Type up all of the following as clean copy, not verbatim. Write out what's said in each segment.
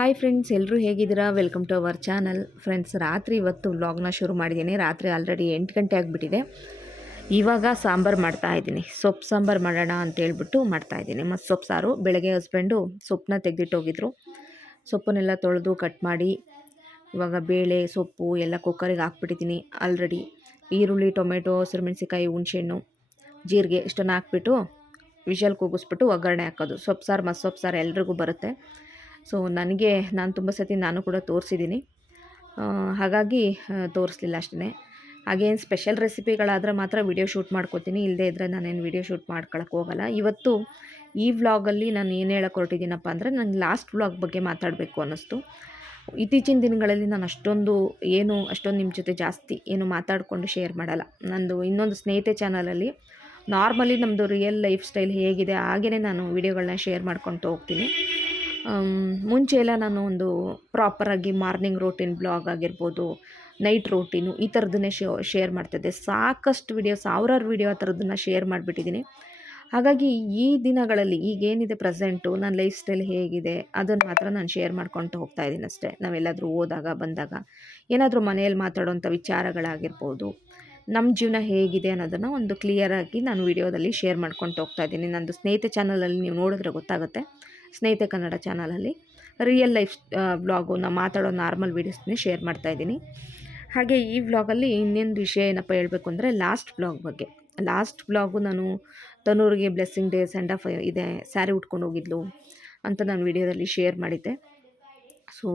Hi friends, ಎಲ್ಲರೂ ಹೇಗಿದ್ದೀರಾ? Welcome to our channel. Friends, ರಾತ್ರಿ ಇವತ್ತು ವ್ಲಾಗ್ನ ಶುರು ಮಾಡಿದ್ದೀನಿ. ರಾತ್ರಿ ಆಲ್ರೆಡಿ 8 ಗಂಟೆ ಆಗಿಬಿಟ್ಟಿದೆ. ಇವಾಗ ಸಾಂಬಾರು ಮಾಡ್ತಾಯಿದ್ದೀನಿ. ಸೊಪ್ಪು ಸಾಂಬಾರು ಮಾಡೋಣ ಅಂತೇಳ್ಬಿಟ್ಟು ಮಾಡ್ತಾಯಿದ್ದೀನಿ. ಮತ್ತು ಸೊಪ್ಪು ಸಾರು. ಬೆಳಗ್ಗೆ ಹಸ್ಬೆಂಡು ಸೊಪ್ಪನ್ನ ತೆಗೆದಿಟ್ಟೋಗಿದ್ರು. ಸೊಪ್ಪನ್ನೆಲ್ಲ ತೊಳೆದು ಕಟ್ ಮಾಡಿ ಇವಾಗ ಬೇಳೆ ಸೊಪ್ಪು ಎಲ್ಲ ಕುಕ್ಕರಿಗೆ ಹಾಕ್ಬಿಟ್ಟಿದ್ದೀನಿ. ಆಲ್ರೆಡಿ ಈರುಳ್ಳಿ, ಟೊಮೆಟೊ, ಹಸಿರುಮೆಣಸಿಕಾಯಿ, ಹುಣಸೆಹಣ್ಣು, ಜೀರಿಗೆ ಇಷ್ಟನ್ನು ಹಾಕ್ಬಿಟ್ಟು ವಿಷಲ್ ಕೂಗಿಸ್ಬಿಟ್ಟು ಒಗ್ಗರಣೆ ಹಾಕೋದು. ಸೊಪ್ಪು ಸಾರು, ಮಸ್ಸೊಪ್ಪು ಸಾರು ಎಲ್ರಿಗೂ ಬರುತ್ತೆ. ಸೊ ನಾನು ತುಂಬ ಸತಿ ನಾನು ಕೂಡ ತೋರಿಸಿದ್ದೀನಿ, ಹಾಗಾಗಿ ತೋರಿಸ್ಲಿಲ್ಲ ಅಷ್ಟೇ. ಹಾಗೇನು ಸ್ಪೆಷಲ್ ರೆಸಿಪಿಗಳಾದರೆ ಮಾತ್ರ ವಿಡಿಯೋ ಶೂಟ್ ಮಾಡ್ಕೋತೀನಿ, ಇಲ್ಲದೇ ಇದ್ದರೆ ನಾನೇನು ವಿಡಿಯೋ ಶೂಟ್ ಮಾಡ್ಕೊಳಕ್ಕೆ ಹೋಗಲ್ಲ. ಇವತ್ತು ಈ ವ್ಲಾಗಲ್ಲಿ ನಾನು ಏನು ಹೇಳಕ್ಕೆ ಹೊರಟಿದ್ದೀನಪ್ಪ ಅಂದರೆ, ನನಗೆ ಲಾಸ್ಟ್ ವ್ಲಾಗ್ ಬಗ್ಗೆ ಮಾತಾಡಬೇಕು ಅನ್ನಿಸ್ತು. ಇತ್ತೀಚಿನ ದಿನಗಳಲ್ಲಿ ನಾನು ಅಷ್ಟೊಂದು ನಿಮ್ಮ ಜೊತೆ ಜಾಸ್ತಿ ಏನು ಮಾತಾಡಿಕೊಂಡು ಶೇರ್ ಮಾಡಲ್ಲ. ನಂದು ಇನ್ನೊಂದು ಸ್ನೇಹಿತೆ ಚಾನಲಲ್ಲಿ ನಾರ್ಮಲಿ ನಮ್ಮದು ರಿಯಲ್ ಲೈಫ್ ಸ್ಟೈಲ್ ಹೇಗಿದೆ ಹಾಗೇ ನಾನು ವೀಡಿಯೋಗಳನ್ನ ಶೇರ್ ಮಾಡ್ಕೊತ ಹೋಗ್ತೀನಿ. ಮುಂಚೆ ಎಲ್ಲ ನಾನು ಒಂದು ಪ್ರಾಪರಾಗಿ ಮಾರ್ನಿಂಗ್ ರೂಟೀನ್ ಬ್ಲಾಗ್ ಆಗಿರ್ಬೋದು, ನೈಟ್ ರೂಟೀನು ಈ ಥರದನ್ನೇ ಶೇರ್ ಮಾಡ್ತಿದ್ದೆ. ಸಾಕಷ್ಟು ವಿಡಿಯೋ, ಸಾವಿರಾರು ವಿಡಿಯೋ ಆ ಥರದನ್ನು ಶೇರ್ ಮಾಡಿಬಿಟ್ಟಿದ್ದೀನಿ. ಹಾಗಾಗಿ ಈ ದಿನಗಳಲ್ಲಿ ಈಗೇನಿದೆ ಪ್ರೆಸೆಂಟು ನನ್ನ ಲೈಫ್ ಸ್ಟೈಲ್ ಹೇಗಿದೆ ಅದನ್ನು ಮಾತ್ರ ನಾನು ಶೇರ್ ಮಾಡ್ಕೊತ ಹೋಗ್ತಾ ಇದ್ದೀನಿ ಅಷ್ಟೇ. ನಾವೆಲ್ಲಾದರೂ ಹೋದಾಗ ಬಂದಾಗ ಏನಾದರೂ ಮನೆಯಲ್ಲಿ ಮಾತಾಡೋಂಥ ವಿಚಾರಗಳಾಗಿರ್ಬೋದು, ನಮ್ಮ ಜೀವನ ಹೇಗಿದೆ ಅನ್ನೋದನ್ನು ಒಂದು ಕ್ಲಿಯರಾಗಿ ನಾನು ವಿಡಿಯೋದಲ್ಲಿ ಶೇರ್ ಮಾಡ್ಕೊತ ಹೋಗ್ತಾ ಇದ್ದೀನಿ. ನಂದು ಸ್ನೇಹಿತೆ ಚಾನಲಲ್ಲಿ ನೀವು ನೋಡಿದ್ರೆ ಗೊತ್ತಾಗುತ್ತೆ. ಸ್ನೇಹಿತೆ ಕನ್ನಡ ಚಾನಲಲ್ಲಿ ರಿಯಲ್ ಲೈಫ್ ವ್ಲಾಗು, ನಾನು ಮಾತಾಡೋ ನಾರ್ಮಲ್ ವೀಡಿಯೋಸ್ನೇ ಶೇರ್ ಮಾಡ್ತಾಯಿದ್ದೀನಿ. ಹಾಗೆ ಈ ವ್ಲಾಗಲ್ಲಿ ಇನ್ನೊಂದು ವಿಷಯ ಏನಪ್ಪ ಹೇಳಬೇಕು ಅಂದರೆ, ಲಾಸ್ಟ್ ವ್ಲಾಗು ನಾನು ತನೂರಿಗೆ ಬ್ಲೆಸ್ಸಿಂಗ್ ಡೇ ಸೆಂಡ್ ಆಫ್ ಇದೆ, ಸ್ಯಾರಿ ಉಟ್ಕೊಂಡು ಹೋಗಿದ್ಲು ಅಂತ ನಾನು ವಿಡಿಯೋದಲ್ಲಿ ಶೇರ್ ಮಾಡಿದ್ದೆ. ಸೊ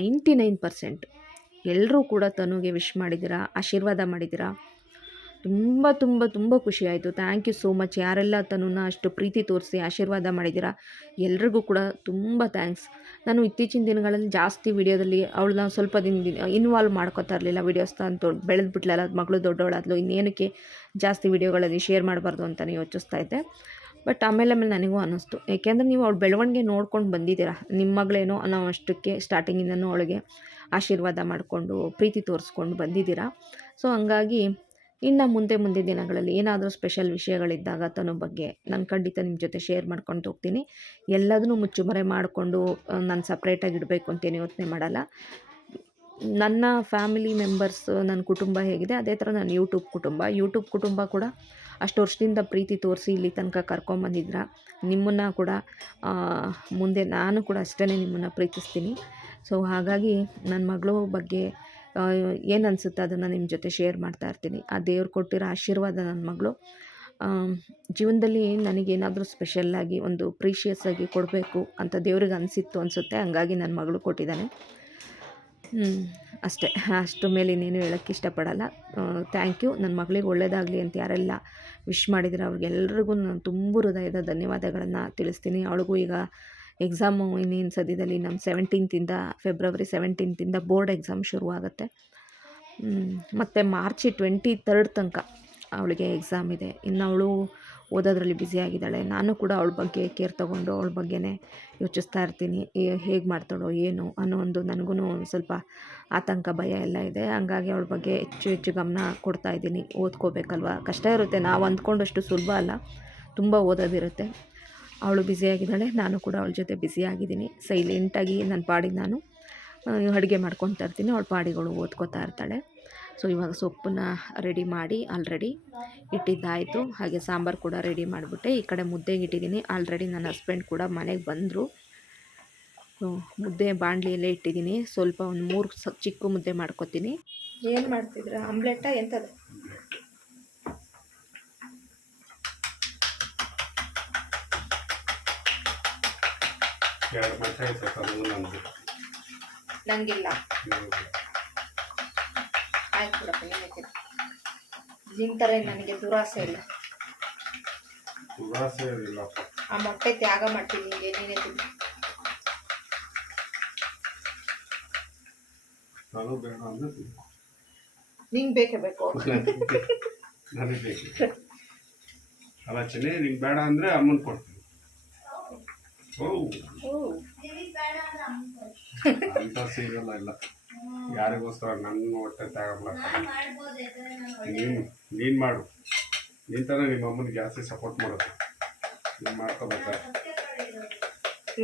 99% ಎಲ್ಲರೂ ಕೂಡ ತನುಗೆ ವಿಶ್ ಮಾಡಿದ್ದೀರಾ, ಆಶೀರ್ವಾದ ಮಾಡಿದ್ದೀರಾ. ತುಂಬ ತುಂಬ ತುಂಬ ಖುಷಿಯಾಯಿತು. Thank you so much. ಯಾರೆಲ್ಲ ತನ್ನನ್ನು ಅಷ್ಟು ಪ್ರೀತಿ ತೋರಿಸಿ ಆಶೀರ್ವಾದ ಮಾಡಿದ್ದೀರಾ ಎಲ್ರಿಗೂ ಕೂಡ ತುಂಬ ಥ್ಯಾಂಕ್ಸ್. ನಾನು ಇತ್ತೀಚಿನ ದಿನಗಳಲ್ಲಿ ಜಾಸ್ತಿ ವೀಡಿಯೋದಲ್ಲಿ ಅವಳನ್ನ ಸ್ವಲ್ಪ ದಿನ ಇನ್ವಾಲ್ವ್ ಮಾಡ್ಕೋತಾ ಇರಲಿಲ್ಲ. ವೀಡಿಯೋಸ್ ಅಂತ ಬೆಳೆದ್ಬಿಟ್ಲಲ್ಲ, ಮಗಳು ದೊಡ್ಡವಳಾದ್ಲು, ಇನ್ನೇನಕ್ಕೆ ಜಾಸ್ತಿ ವೀಡಿಯೋಗಳಲ್ಲಿ ಶೇರ್ ಮಾಡಬಾರ್ದು ಅಂತಲೇ ಯೋಚಿಸ್ತಾ ಇದ್ದೆ. ಬಟ್ ಆಮೇಲೆ ನನಗೂ ಅನ್ನಿಸ್ತು, ಏಕೆಂದರೆ ನೀವು ಅವಳು ಬೆಳವಣಿಗೆ ನೋಡ್ಕೊಂಡು ಬಂದಿದ್ದೀರಾ. ನಿಮ್ಮ ಮಗಳೇನೋ ಅನ್ನೋ ಅಷ್ಟಕ್ಕೆ ಸ್ಟಾರ್ಟಿಂಗಿಂದನೂ ಅವಳಿಗೆ ಆಶೀರ್ವಾದ ಮಾಡಿಕೊಂಡು ಪ್ರೀತಿ ತೋರಿಸ್ಕೊಂಡು ಬಂದಿದ್ದೀರಾ. ಸೊ ಹಂಗಾಗಿ ಇನ್ನು ಮುಂದೆ ದಿನಗಳಲ್ಲಿ ಏನಾದರೂ ಸ್ಪೆಷಲ್ ವಿಷಯಗಳಿದ್ದಾಗ ತನ್ನ ಬಗ್ಗೆ ನಾನು ಖಂಡಿತ ನಿಮ್ಮ ಜೊತೆ ಶೇರ್ ಮಾಡ್ಕೊಂಡು ಹೋಗ್ತೀನಿ. ಎಲ್ಲದನ್ನೂ ಮುಚ್ಚುಮರೆ ಮಾಡಿಕೊಂಡು ನಾನು ಸಪ್ರೇಟಾಗಿ ಇಡಬೇಕು ಅಂತೇನು ಯೋಚನೆ ಮಾಡಲ್ಲ. ನನ್ನ ಫ್ಯಾಮಿಲಿ ಮೆಂಬರ್ಸ್, ನನ್ನ ಕುಟುಂಬ ಹೇಗಿದೆ ಅದೇ ಥರ ನನ್ನ ಯೂಟ್ಯೂಬ್ ಕುಟುಂಬ ಕೂಡ ಅಷ್ಟು ವರ್ಷದಿಂದ ಪ್ರೀತಿ ತೋರಿಸಿ ಇಲ್ಲಿ ತನಕ ಕರ್ಕೊಂಬಂದಿದ್ರ. ನಿಮ್ಮನ್ನು ಕೂಡ ಮುಂದೆ ನಾನು ಕೂಡ ಅಷ್ಟೇ ನಿಮ್ಮನ್ನು ಪ್ರೀತಿಸ್ತೀನಿ. ಸೊ ಹಾಗಾಗಿ ನನ್ನ ಮಗಳು ಬಗ್ಗೆ ಏನು ಅನಿಸುತ್ತೆ ಅದನ್ನು ನಿಮ್ಮ ಜೊತೆ ಶೇರ್ ಮಾಡ್ತಾ ಇರ್ತೀನಿ. ಆ ದೇವ್ರು ಕೊಟ್ಟಿರೋ ಆಶೀರ್ವಾದ ನನ್ನ ಮಗಳು ಜೀವನದಲ್ಲಿ ನನಗೇನಾದರೂ ಸ್ಪೆಷಲ್ಲಾಗಿ ಒಂದು ಪ್ರೀಷಿಯಸ್ ಆಗಿ ಕೊಡಬೇಕು ಅಂತ ದೇವ್ರಿಗೆ ಅನಿಸುತ್ತೆ. ಹಂಗಾಗಿ ನನ್ನ ಮಗಳು ಕೊಟ್ಟಿದ್ದಾನೆ. ಅಷ್ಟೇ, ಅಷ್ಟು ಮೇಲೆ ಇನ್ನೇನು ಹೇಳೋಕ್ಕೆ ಇಷ್ಟಪಡಲ್ಲ. Thank you. ನನ್ನ ಮಗಳಿಗೆ ಒಳ್ಳೆಯದಾಗಲಿ ಅಂತ ಯಾರೆಲ್ಲ ವಿಶ್ ಮಾಡಿದರೆ ಅವ್ರಿಗೆಲ್ರಿಗೂ ನಾನು ತುಂಬ ಹೃದಯದ ಧನ್ಯವಾದಗಳನ್ನು ತಿಳಿಸ್ತೀನಿ. ಅವಳಿಗೂ ಈಗ ಎಕ್ಸಾಮು ಇನ್ನೇನು ಸದ್ಯದಲ್ಲಿ ನಮ್ಮ ಫೆಬ್ರವರಿ 17 ಬೋರ್ಡ್ ಎಕ್ಸಾಮ್ ಶುರುವಾಗುತ್ತೆ. ಮತ್ತು ಮಾರ್ಚ್ 23 ತನಕ ಅವಳಿಗೆ ಎಕ್ಸಾಮ್ ಇದೆ. ಇನ್ನು ಅವಳು ಓದೋದ್ರಲ್ಲಿ ಬ್ಯುಸಿಯಾಗಿದ್ದಾಳೆ. ನಾನು ಕೂಡ ಅವಳ ಬಗ್ಗೆ ಕೇರ್ ತೊಗೊಂಡು ಅವಳ ಬಗ್ಗೆನೇ ಯೋಚಿಸ್ತಾ ಇರ್ತೀನಿ. ಹೇಗೆ ಮಾಡ್ತಾಳೋ ಏನು ಅನ್ನೋ ಒಂದು ನನಗೂ ಸ್ವಲ್ಪ ಆತಂಕ, ಭಯ ಎಲ್ಲ ಇದೆ. ಹಂಗಾಗಿ ಅವಳ ಬಗ್ಗೆ ಹೆಚ್ಚು ಗಮನ ಕೊಡ್ತಾಯಿದ್ದೀನಿ. ಓದ್ಕೋಬೇಕಲ್ವ, ಕಷ್ಟ ಇರುತ್ತೆ. ನಾವು ಅಂದ್ಕೊಂಡಷ್ಟು ಸುಲಭ ಅಲ್ಲ, ತುಂಬ ಓದೋದಿರುತ್ತೆ. ಅವಳು ಬ್ಯುಸಿಯಾಗಿದ್ದಾಳೆ, ನಾನು ಕೂಡ ಅವಳ ಜೊತೆ ಬ್ಯುಸಿಯಾಗಿದ್ದೀನಿ. ಸೈಲೆಂಟಾಗಿ ನನ್ನ ಪಾಡಿಗೆ ನಾನು ಅಡುಗೆ ಮಾಡ್ಕೊತಾ ಇರ್ತೀನಿ, ಅವಳ ಪಾಡಿಗಳು ಓದ್ಕೋತಾ ಇರ್ತಾಳೆ. ಸೊ ಇವಾಗ ಸೊಪ್ಪನ್ನ ರೆಡಿ ಮಾಡಿ ಆಲ್ರೆಡಿ ಇಟ್ಟಿದ್ದಾಯಿತು. ಹಾಗೆ ಸಾಂಬಾರು ಕೂಡ ರೆಡಿ ಮಾಡಿಬಿಟ್ಟೆ. ಈ ಕಡೆ ಮುದ್ದೆಗೆ ಇಟ್ಟಿದ್ದೀನಿ. ಆಲ್ರೆಡಿ ನನ್ನ ಹಸ್ಬೆಂಡ್ ಕೂಡ ಮನೆಗೆ ಬಂದರು. ಮುದ್ದೆ ಬಾಣಲಿಯಲ್ಲೇ ಇಟ್ಟಿದ್ದೀನಿ. ಸ್ವಲ್ಪ ಒಂದು 3 ಚಿಕ್ಕ ಮುದ್ದೆ ಮಾಡ್ಕೊತೀನಿ. ಏನು ಮಾಡ್ತಿದ್ರೆ? ಆಮ್ಲೆಟಾ ಎಂಥದ್ದು? ನನಗಿಲ್ಲ, ಆಯ್ತು ಬಿಡಪ್ಪ, ಏನಕ್ಕೆ ನಿನ್ನ ಥರ ನನಗೆ ದುರಾಸೆ ಇಲ್ಲ. ಆ ಮೊಟ್ಟೆ ತ್ಯಾಗ ಮಾಡ್ತೀನಿ. ಏನೇನೇ ತಿಂದು ನಿಂಗೆ ಬೇಕೇ ಬೇಕು. ಅಲ್ಲ ಚೆನ್ನಿ, ನಿಂಗೆ ಬೇಡ ಅಂದರೆ ಅಮ್ಮನ ಕೊಡ್ತೀನಿ. ಅಂತ ಸಿಗಲ್ಲ, ಇಲ್ಲ ಯಾರಿಗೋಸ್ಕರ ನನ್ನ ಹೊಟ್ಟೆ ತಗೊಳ್ಳ. ನೀನು ಮಾಡು, ನೀನು ತಾನೇ ನಿಮ್ಮ ಅಮ್ಮನಿಗೆ ಜಾಸ್ತಿ ಸಪೋರ್ಟ್ ಮಾಡೋದು. ನೀನು ಮಾಡ್ಕೋಬೇಕಾ?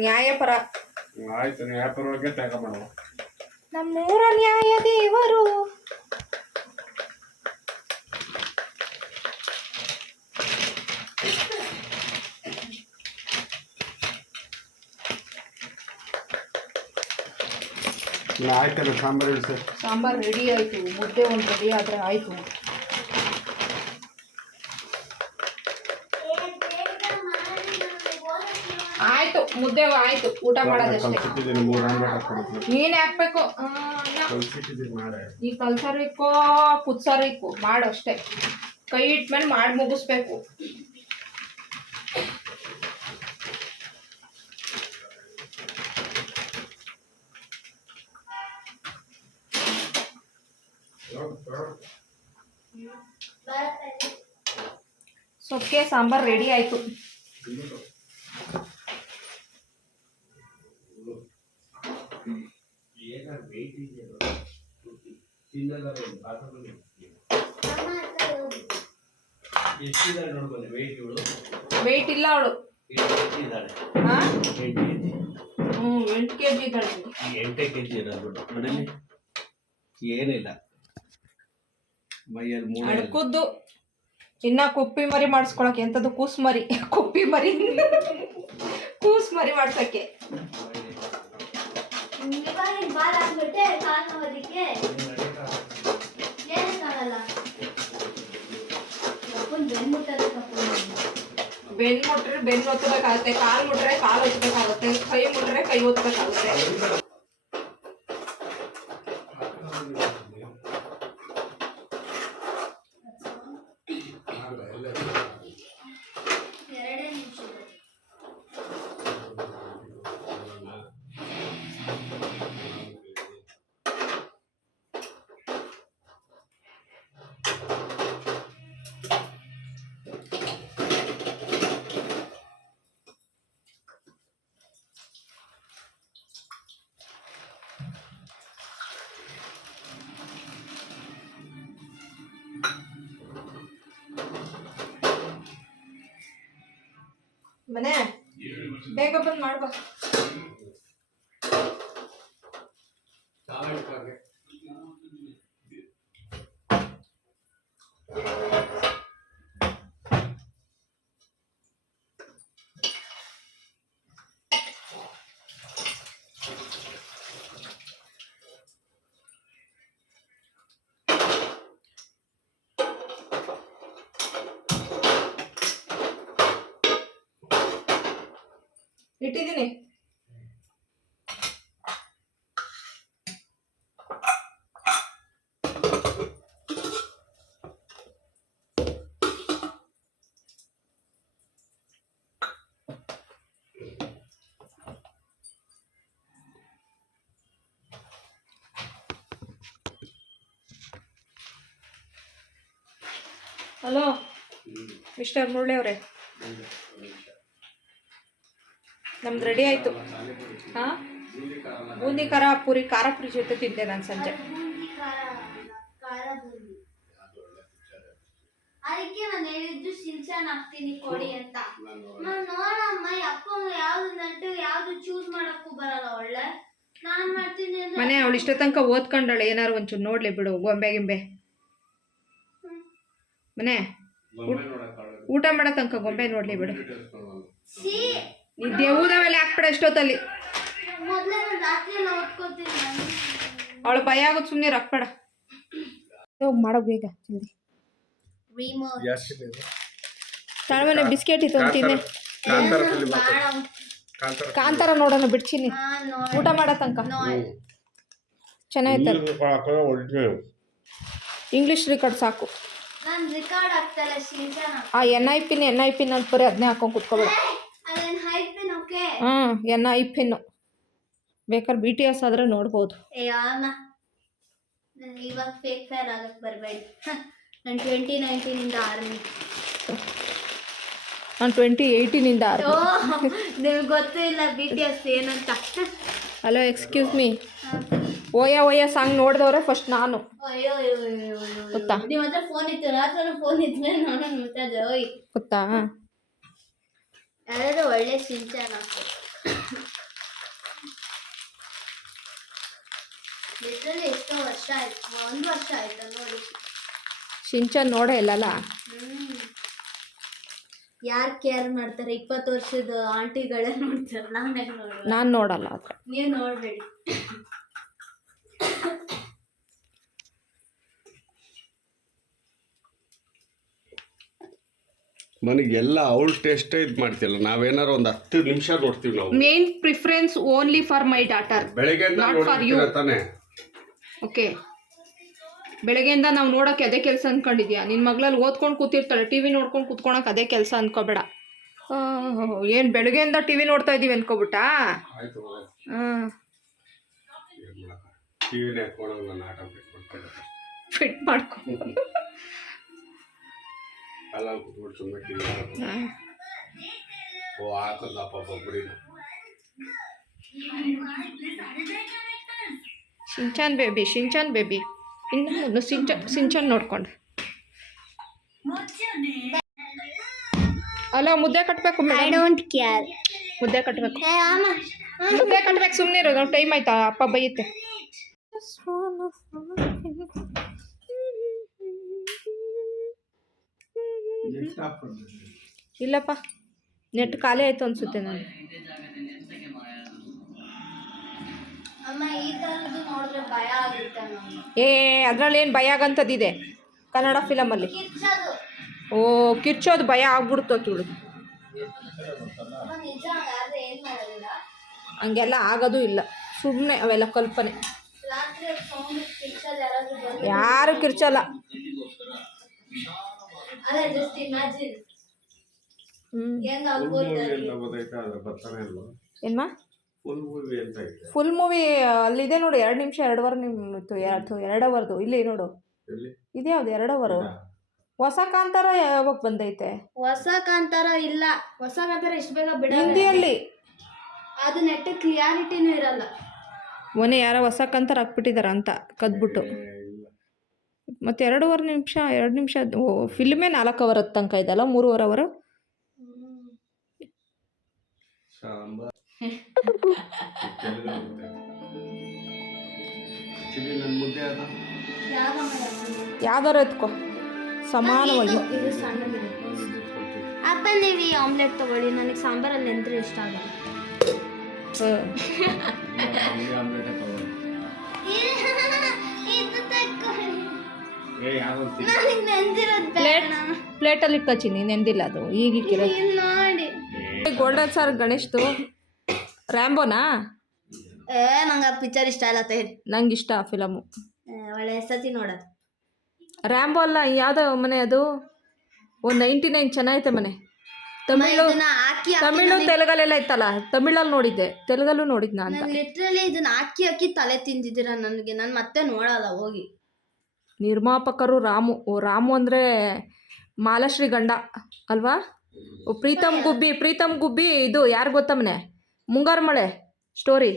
ನ್ಯಾಯಪರ ಆಯ್ತು ನೀವು ವ್ಯಾಪಾರವಾಗಿ ತಗೊಂಬ ನಮ್ಮೂರ ನ್ಯಾಯ ದೇವರು. ಆಯ್ತಲ್ಲ ಸಾಂಬಾರು ಇಳಿಸಿ. ಸಾಂಬಾರು ರೆಡಿ ಆಯಿತು, ಮುದ್ದೆ ಒಂದು ರೆಡಿ ಆದರೆ ಆಯಿತು. ಆಯಿತು, ಮುದ್ದೆ ಆಯಿತು, ಊಟ ಮಾಡೋದಷ್ಟೇ. ಕಲ್ಸಿಟ್ಟಿದ್ದೀನಿ 3 ಆಮ್ಲೆಟ್ ಹಾಕ್ಬಿಡ್ತೀನಿ. ನೀನು ಹಾಕ್ಬೇಕು. ಕಲ್ಸಿಟ್ಟಿದ್ದೀನಿ ಮಾಡೆ. ಈ ಕಲ್ಸಾರು ಇಕ್ಕೋ ಕುದ್ಸಾರು ಇಕ್ಕು ಮಾಡು ಅಷ್ಟೇ. ಕೈ ಇಟ್ಮೇಲೆ ಮಾಡಿ ಮುಗಿಸ್ಬೇಕು. ಸೊಕ್ಕೆ ಸಾಂಬಾರು ರೆಡಿ ಆಯಿತು. ವೆಯ್ಟ್ ಇಲ್ಲ ಅವಳು. 8 kg ಇದ್ದಾಳೆ. 8 kg ಇರೋದು ನೋಡಲಿ, ಏನಿಲ್ಲ ಮೈಯಲ್ಲಿ ಮೂಳೆ ಅಡ್ಕುದ್ದು. ಇನ್ನ ಕುಪ್ಪಿ ಮರಿ ಮಾಡಿಸ್ಕೊಳಕ್ಕೆ ಎಂಥದ್ದು ಕೂಸ್ ಮರಿ, ಕುಪ್ಪಿ ಮರಿ ಕೂಸ್ ಮರಿ ಮಾಡ್ಸಕ್ಕೆ. ಬೆನ್ನು ಮುಟ್ರೆ ಬೆನ್ನು ಒತ್ತಬೇಕಾಗುತ್ತೆ, ಕಾಲು ಮುಟ್ರೆ ಕಾಲು ಒತ್ತಬೇಕಾಗುತ್ತೆ, ಕೈ ಮುಟ್ರೆ ಕೈ ಒತ್ತಬೇಕಾಗುತ್ತೆ. ಮನೆ ಬೇಗ ಬಂದು ಮಾಡ್ಬಾ. ಇಟ್ಟಿದ್ದೀನಿ. ಹಲೋ ಮಿಸ್ಟರ್ ಮುರಳಿ ಅವರೇ, ನಮ್ದು ರೆಡಿ ಆಯಿತು. ಹಾಂ, ಬೂಂದಿ ಖಾರ ಪೂರಿ, ಖಾರ ಪುರಿ ಜೊತೆ ತಿಂದೆ ನಾನು ಸಂಜೆ. ಅದಕ್ಕೆ ನಾನು ಹೇಳಿದ್ದು ಶಿಲ್ಚಾನ್ ಹಾಕ್ತೀನಿ ಕೊಡಿ ಅಂತ. ನಾನು ನೋಡಮ್ಮ ಅಪ್ಪ ಯಾವ್ದು ನಟ್ಟು ಯಾವ್ದು ಚೂಸ್ ಮಾಡಕ್ಕೂ ಬರಲ್ಲ. ಒಳ್ಳೆ ನಾನು ಮಾಡ್ತೀನಿ ಮನೆ ಅವಳು ಇಷ್ಟ ತನಕ ಓದ್ಕೊಂಡಾಳೆ, ಏನಾರು ಒಂಚೂರು ನೋಡ್ಲಿ ಬಿಡು. ಗೊಂಬೆ ಗಿಂಬೆ ಮನೆ ಊಟ ಮಾಡೋ ತನಕ ಗೊಂಬೆ ನೋಡ್ಲಿ ಬಿಡು. ದೇವುದ ಮೇಲೆ ಹಾಕ್ಬಿಡ ಎಷ್ಟೊತ್ತಲ್ಲಿ. ಅವಳು ಭಯ ಆಗೋದು, ಸುಮ್ಮನೆ ರಕ್ಬೇಡ. ಹೋಗಿ ಮಾಡೋ ಬೇಗ ಜಲ್ದಿ. ತಾಳ್ಮನೆ ಬಿಸ್ಕೆಟ್ ಇತ್ತು ಅಂತೀನಿ. ಕಾಂತಾರ ನೋಡೋಣ ಬಿಡ್ತೀನಿ ಊಟ ಮಾಡೋ ತನಕ. ಚೆನ್ನಾಗಿತ್ತು. ಇಂಗ್ಲೀಷ್ ರೆಕಾರ್ಡ್ ಸಾಕು. ಆ NI ಪಿನ್ ಅಂತ ಬರೀ ಅದನ್ನೇ ಹಾಕೊಂಡು ಕುತ್ಕೋಬೇಡ. ಹಾಂ, NI ಪಿನ್ನು ಬೇಕಾದ್ರೆ BTS ಆದರೆ ನೋಡ್ಬೋದು. ಇವಾಗ ಫೇಕ್ ಫ್ಯಾನ್ ಆಗಕ್ಕೆ ಬರಬೇಡಿ. ನಾನು 2019 ಆರ್ಮಿ. ನಾನು 2018 ಆರ್ಮಿ. ನಿಮ್ಗೆ ಗೊತ್ತೂ ಇಲ್ಲ BTS ಏನಂತ. Hello, excuse me. ಓಯ ಸಾಂಗ್ ನೋಡಿದವ್ರೆ ಫಸ್ಟ್ ನಾನು. ಅಯ್ಯೋ ಗೊತ್ತಾ, ನಿಮ್ಮ ಹತ್ರ ಫೋನ್ ಇತ್ತು, ರಾತ್ರಿ ಫೋನ್ ಇದ್ಮೇಲೆ ನಾನು ಮುಟ್ಟದೆ. ಓಯ್ ಗೊತ್ತಾ, ಯಾರಾದ್ರೂ ಒಳ್ಳೆ ಶಿಲ್ಚಾನ್ ಹಾಕು. ಲಿಟ್ರಲಿ ಎಷ್ಟೋ ವರ್ಷ ಆಯ್ತು, 1 ವರ್ಷ ಆಯ್ತು ನೋಡಿ. ಶಿಂಚಾನ್ ನೋಡೇ ಇಲ್ಲಲ್ಲ. ಯಾರು ಕೇರ್ ಮಾಡ್ತಾರೆ? 20 ವರ್ಷದ ಆಂಟಿಗಳೇ ನೋಡ್ತಾರೆ, ನಾನೇ ನೋಡುವ. ನಾನು ನೋಡಲ್ಲ ಆದರೆ. ನೀವು ನೋಡಬೇಡಿ. ನನಗೆಲ್ಲ ಅವಳು ಟೇಸ್ಟೇ ಇದು ಮಾಡ್ತಿಲ್ಲ. ನಾವೇನಾರು ಒಂದು 10 ನಿಮಿಷ ನೋಡ್ತೀವಿ ನಾವು. Main preference only for my daughter, ಬೆಳಗ್ಗೆಯಿಂದ ನಾಟ್ ಫಾರ್ ಯು. ನೋಡ್ತೀರ ತಾನೆ. ಓಕೆ, ಬೆಳಗ್ಗೆಯಿಂದ ನಾವು ನೋಡೋಕೆ ಅದೇ ಕೆಲಸ ಅಂದ್ಕೊಂಡಿದ್ಯಾ? ನಿನ್ನ ಮಗಳಲ್ಲಿ ಓದ್ಕೊಂಡು ಕೂತಿರ್ತಾಳೆ, ಟಿ ವಿ ನೋಡ್ಕೊಂಡು ಕೂತ್ಕೊಳಕ್ಕೆ ಅದೇ ಕೆಲಸ ಅಂದ್ಕೋಬೇಡ. ಏನು ಬೆಳಗ್ಗೆಯಿಂದ ಟಿ ವಿ ನೋಡ್ತಾ ಇದ್ದೀವಿ ಅಂದ್ಕೊಬಿಟ್ಟಾ? ಆಯ್ತು, ಹಾಂ, ಟಿವಿನೇ ಹಾಕೊಂಡು ನಾನು ಆಟ ಬಿಟ್ಬಿಡ್ತೇನೆ. ಫಿಟ್ ಮಾಡ್ಕೊ. ಅಲ್ಲ ಕೂತ್ಬಿಟ್ಟು ಸುಮ್ಮನೆ ಟಿವಿ ಓ ಹಾಕದಪ್ಪ ಬೊಬ್ಬರಿನ. ಶಿಂಚಾನ್ ಬೇಬಿ ಇನ್ನು ಸಿಂಚಾನ್ ನೋಡ್ಕೊಂಡು. ಅಲ್ಲ, ಮುದ್ದೆ ಕಟ್ಟಬೇಕು ಐ ಮೇಡಮ್, ಡೋಂಟ್ ಕೇರ್. ಮುದ್ದೆ ಕಟ್ಟಬೇಕು, ಮುದ್ದೆ ಕಟ್ಟಬೇಕು. ಸುಮ್ಮನೆ ಇರೋದು, ಟೈಮ್ ಆಯ್ತಾ? ಅಪ್ಪ ಬೈಯುತ್ತೆ. ಇಲ್ಲಪ್ಪ, ನೆಟ್ ಖಾಲಿ ಆಯಿತು ಅನಿಸುತ್ತೆ ನಾನು. ಅಮ್ಮ ಈ ಥರದ್ದು ನೋಡಿದ್ರೆ ಭಯ ಆಗುತ್ತೆ ನಮ್ಗೆ. ಅದರಲ್ಲಿ ಏನು ಭಯ ಆಗಂಥದ್ದಿದೆ ಕನ್ನಡ ಫಿಲಮಲ್ಲಿ? ಕಿರ್ಚೋದು. ಓ, ಕಿರ್ಚೋದು ಭಯ ಆಗ್ಬಿಡ್ತು ತುಳು. ಅಮ್ಮ ನಿಜ ಯಾರು ಏನು ಮಾಡೋದಿಲ್ಲ. ಹಂಗೆಲ್ಲ ಆಗೋದು ಇಲ್ಲ, ಸುಮ್ಮನೆ ಅವೆಲ್ಲ ಕಲ್ಪನೆ. ರಾತ್ರಿ ಸೌಂಡ್ ಕಿರ್ಚೋದು ಯಾರಾದ್ರೂ ಬಂದು ಯಾರು ಕಿರ್ಚಲ್ಲ. ಅದೇ ಜಸ್ಟ್ ಇಮ್ಯಾಜಿನ್ ಹೆಂಗ ಫುಲ್ ಮೂವಿ ಅಂತ ಗೊತ್ತಾಯ್ತಾ? ಅದ್ರ ಬರ್ತಾನೆ ಇಲ್ವಾ? ಏನ್ಮಾ ಫುಲ್ ಮೂವಿ ಅಂತ ಐತೆ. ಫುಲ್ ಮೂವಿ ಅಲ್ಲಿದೆ ನೋಡು, 2 ನಿಮಿಷ 2 ನಿಮಿಷ 2 ಅವರ್ದು. ಇಲ್ಲಿ ನೋಡು, ಎಲ್ಲಿ ಇದೆ ಯಾವ್ದು 2 ಅವರು. ಹೊಸ ಕಾಂತಾರ ಯಾವಾಗ ಬಂದೈತೆ? ಹೊಸ ಕಾಂತಾರ ಇಲ್ಲ, ಹೊಸ ಕಾಂತಾರ ಇಷ್ಟು ಬೇಗ ಬಿಡಲ್ಲ. ಹಿಂದಿಯಲ್ಲಿ ಅದು ನೆಟ್ ಕ್ಲಿಯಾರಿಟಿನೂ ಇರಲ್ಲ. ಮೊನ್ನೆ ಯಾರೋ ಹೊಸ ಕಾಂತಾರ ಹಾಕ್ಬಿಟ್ಟಿದಾರ ಅಂತ ಕದ್ಬಿಟ್ಟು. ಮತ್ತು 2 ನಿಮಿಷ ಫಿಲ್ಮೇ 4 ಅವರ್ ತನಕ ಇದಲ್ಲ, 3 ಅವರು. ಸಾಂಬಾರ್ ಚಿಲ್ಲಿ ನನ್ನ ಮುದ್ದೆ ಅದ. ಯಾವ್ದಾರು ಎತ್ಕೋ ಸಮಾನವಾಗಿ. ಇದು ಸಣ್ಣದಿದೆ. ಅಪ್ಪ ನೀವು ಈ ಆಮ್ಲೆಟ್ ತಗೊಳ್ಳಿ, ನನಗೆ ಸಾಂಬಾರಲ್ಲಿ ನೆಂದ್ರೆ ಇಷ್ಟ ಆಗಲ್ಲ. ಪ್ಲೇಟಲ್ಲಿ ಇಟ್ಕೊಚಿನಿ, ನೆಂದಿಲ್ಲ ಅದು ಈಗಿಕ್ಕಿರೋ. ನೋಡಿ ಗೋಲ್ಡನ್ ಸ್ಟಾರ್ ಗಣೇಶ್ದು ರ್ಯಾಂಬೋನಾ? ನಂಗೆ ಆ ಪಿಕ್ಚರ್ ಇಷ್ಟ ಅಲ್ಲ ತೇರಿ. ನಂಗೆ ಇಷ್ಟ ಆ ಫಿಲಮು. ಒಳ್ಳೆ ಸತಿ ನೋಡೋದು. ರ್ಯಾಂಬೋ ಅಲ್ಲ, ಯಾವುದೋ ಮನೆ ಅದು, 99 ಚೆನ್ನಾಗೈತೆ ಮನೆ. ತಮಿಳು ತೆಲುಗಲ್ಲೆಲ್ಲ ಇತ್ತಲ್ಲ, ತಮಿಳಲ್ಲಿ ನೋಡಿದ್ದೆ, ತೆಲುಗಲ್ಲೂ ನೋಡಿದ್ನ ಅಂತ. ಲಿಟ್ರಲಿ ಇದನ್ನ ಹಾಕಿ ಹಾಕಿ ತಲೆ ತಿಂದಿದ್ದೀರಾ ನನಗೆ. ನಾನು ಮತ್ತೆ ನೋಡಲ್ಲ ಹೋಗಿ. ನಿರ್ಮಾಪಕರು ರಾಮು. ರಾಮು ಅಂದರೆ ಮಾಲಾಶ್ರೀ ಗಂಡ ಅಲ್ವಾ? ಪ್ರೀತಮ್ ಗುಬ್ಬಿ ಇದು ಯಾರು ಗೊತ್ತಮ್ಮನೆ? ಮುಂಗಾರು ಮಳೆ ಸ್ಟೋರಿ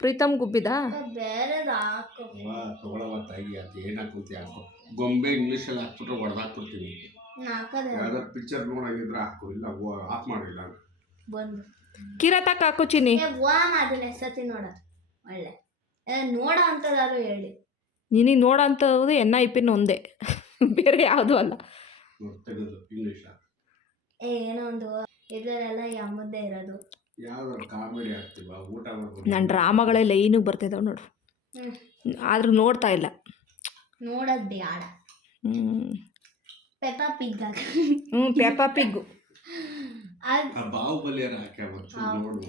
ಪ್ರೀತಮ್ ಗುಬ್ಬಿದಾ? ಬೇರೆದು ಹಾಕು. ತಗೊಳವ ತಾಯಿ, ಅದು ಏನು ಹಾಕುತ್ತೆ ಹಾಕೋ. ಗೊಂಬೆ ಇಂಗ್ಲೀಷಲ್ಲಿ ಹಾಕ್ಬಿಟ್ರೆ ಹೊಡೆದಾಕ್ಬಿಡ್ತೀನಿ. ಯಾವ್ದಾರು ಪಿಕ್ಚರ್ ನೋಡಾಗಿದ್ರೆ ಹಾಕು, ಇಲ್ಲ ಆಫ್ ಮಾಡಿಲ್ಲ ಬಂದು ಕಿರತಕ್ಕೆ ಹಾಕು ಚಿನ್ನಿ. ಅದನ್ನ ಎಸತಿ ನೋಡೋದು ಒಳ್ಳೆ ನೋಡ ಅಂತದಾರು ಹೇಳಿ. ನಿನಗೆ ನೋಡೋಂಥದ್ದು NIP ಒಂದೇ, ಬೇರೆ ಯಾವುದೂ ಅಲ್ಲ. ತೆಗೆದು ಇಂಗ್ಲೀಷ್ ಏನೋ ಒಂದು ಇದರಲ್ಲೆಲ್ಲ ಈ ಅಮ್ಮದ್ದೇ ಇರೋದು. ಯಾವ್ದಾರು ಕಾಮಿಡಿ ಆಗ್ತೀವ ಊಟ ಮಾಡ್ಬೋದು. ನನ್ನ ಡ್ರಾಮಾಗಳೇ ಲೈನಿಗೆ ಬರ್ತಿದ್ದಾವೆ ನೋಡು, ಆದ್ರೂ ನೋಡ್ತಾ ಇಲ್ಲ. ನೋಡೋದು ಬೇಡ. ಪೆಪ್ಪಾ ಪಿಗ್ ಪೆಪ್ಪಾ ಪಿಗ್ಗು ಬಾಹುಬಲಿಯರ ಹಾಕ್ಯಾವ ನೋಡು.